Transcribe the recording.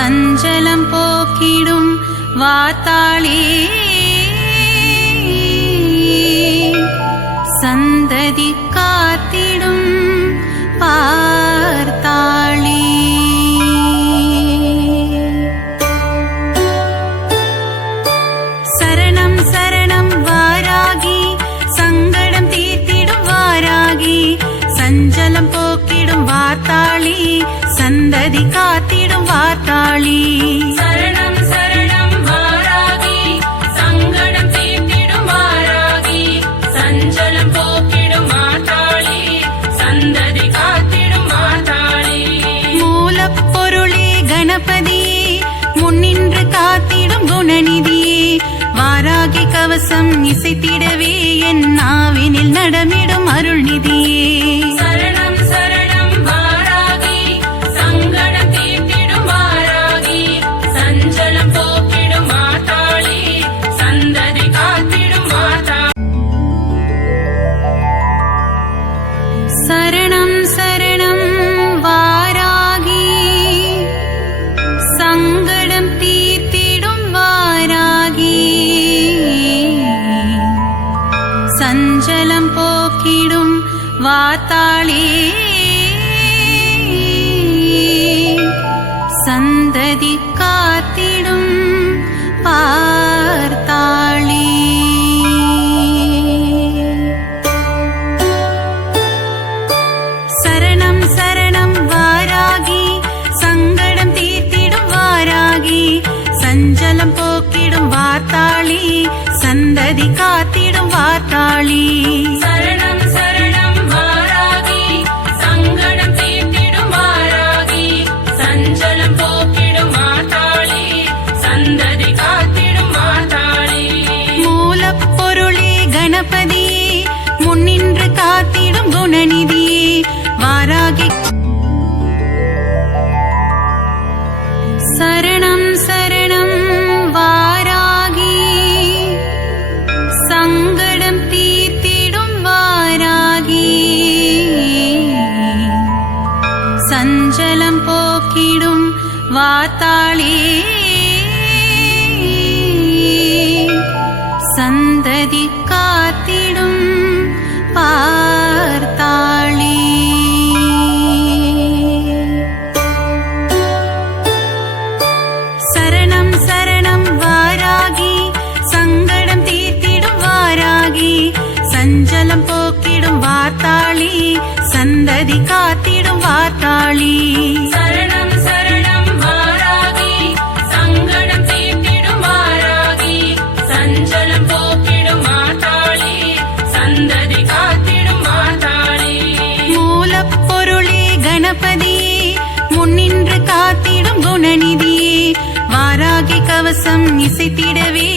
சஞ்சலம் போக்கிடும் வாத்தாளி சந்ததி காத்திடும் பார்த்தாளி சரணம் சரணம் வாராகி சங்கடம் தீர்த்திடும் வாராகி சஞ்சலம் போக்கிடும் வார்த்தாளி சந்ததி காத்திடும் வார்த்தாளி சரணம் சரணம் வாராகி சங்கடம் தீர்த்திடும் வாராகி சஞ்சலம் போக்கிடும் வார்த்தாளி சந்ததி காத்திடும் வார்த்தாளி மூலப்பொருளே கணபதியே முன்னின்று காத்திடும் குணநிதியே வாராகி கவசம் இசைத்திடவே என் நாவினில் நடமிடும் அருள்நிதியே சரணம் சரணம் வாராகி சங்கடம் தீர்த்திடும் வாராகி சஞ்சலம் போக்கிடும் வார்த்தாளி சந்ததி காத்திடும் வார்த்தாளி சரணம் சரணம் வாராகி சங்கடம் தீர்த்திடும் வாராகி சஞ்சலம் போக்கிடும் வார்த்தாளி சந்ததி காத்திடும் பார்த்தாளி சரணம் சரணம் வாராகி சங்கடம் தீர்த்திடும் வாராகி சஞ்சலம் போக்கிடும் வார்த்தாளி சந்ததி காத்திடும் வார்த்தாளி சரணம் சரணம் வாராகி சங்கடம் தீர்த்திடும் வாராகி சஞ்சலம் போக்கிடும் வார்த்தாளி சந்ததி காத்திடும் வார்த்தாளி மூலப்பொருளே கணபதியே முன்னின்று காத்திடும் குணநிதியே வாராகி சரணம் சரணம் வாராகி சங்கடம் தீர்த்திடும் வாராகி சஞ்சலம் போக்கிடும் வார்த்தாளி சந்ததி காத்திடும் பார்த்தாளி சரணம் சரணம் வாராகி சங்கடம் தீர்த்திடும் வாராகி சஞ்சலம் போக்கிடும் வார்த்தாளி சந்ததி காத்திடும் வார்த்தாளி சரணம் சரணம் வாராகி சங்கடம் தீர்த்திடும் வாராகி சஞ்சலம் போக்கிடும் வார்த்தாளி சந்ததி காத்திடும் வார்த்தாளி மூலப்பொருளே கணபதியே முன்னின்று காத்திடும் குணநிதியே வாராகி கவசம் இசைத்திடவே